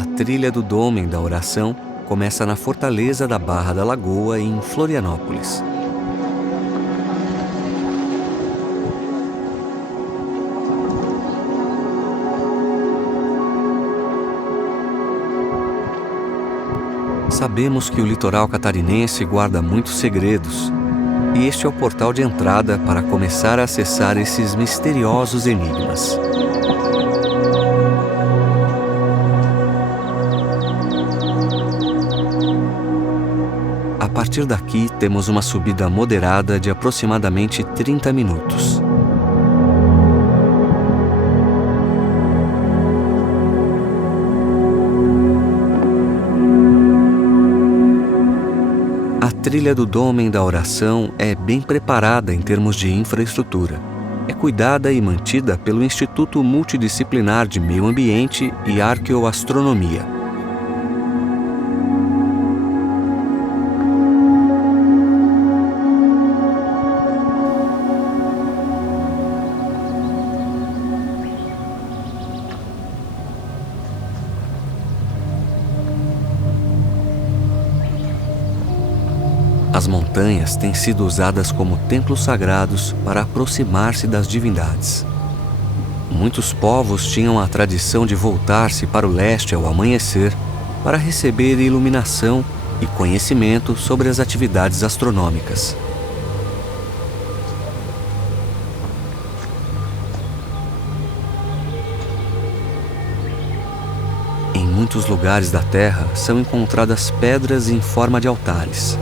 A trilha do Dômen da Oração começa na Fortaleza da Barra da Lagoa, em Florianópolis. Sabemos que o litoral catarinense guarda muitos segredos, e este é o portal de entrada para começar a acessar esses misteriosos enigmas. A partir daqui, temos uma subida moderada de aproximadamente 30 minutos. A trilha do Dômen da Oração é bem preparada em termos de infraestrutura. É cuidada e mantida pelo Instituto Multidisciplinar de Meio Ambiente e Arqueoastronomia. As montanhas têm sido usadas como templos sagrados para aproximar-se das divindades. Muitos povos tinham a tradição de voltar-se para o leste ao amanhecer para receber iluminação e conhecimento sobre as atividades astronômicas. Em muitos lugares da Terra são encontradas pedras em forma de altares.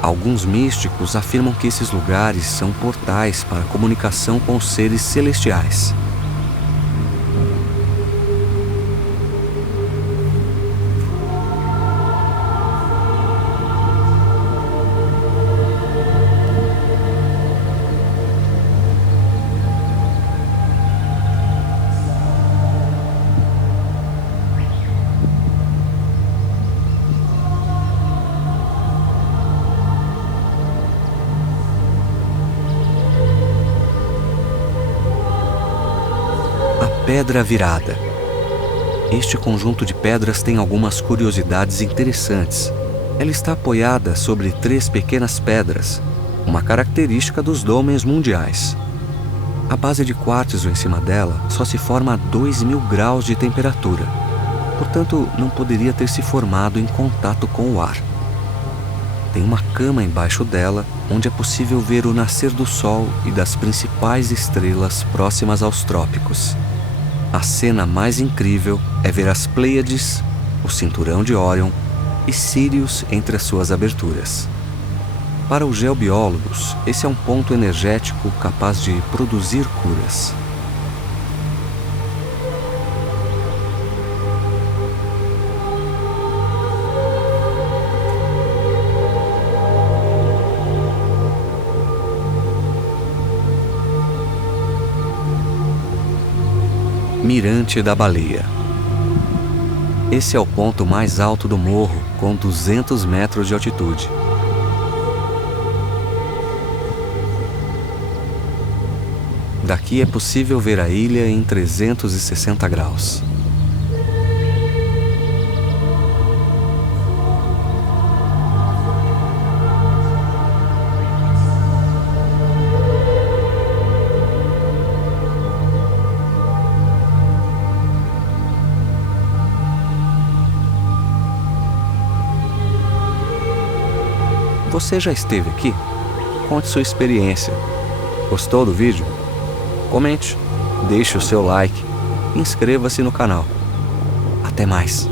Alguns místicos afirmam que esses lugares são portais para a comunicação com os seres celestiais. Pedra Virada. Este conjunto de pedras tem algumas curiosidades interessantes. Ela está apoiada sobre 3 pequenas pedras, uma característica dos dômens mundiais. A base de quartzo em cima dela só se forma a 2.000 graus de temperatura, portanto não poderia ter se formado em contato com o ar. Tem uma cama embaixo dela, onde é possível ver o nascer do Sol e das principais estrelas próximas aos trópicos. A cena mais incrível é ver as Pleiades, o cinturão de Órion e Sírius entre as suas aberturas. Para os geobiólogos, esse é um ponto energético capaz de produzir curas. Mirante da Baleia. Esse é o ponto mais alto do morro, com 200 metros de altitude. Daqui é possível ver a ilha em 360 graus. Você já esteve aqui? Conte sua experiência. Gostou do vídeo? Comente, deixe o seu like e inscreva-se no canal. Até mais!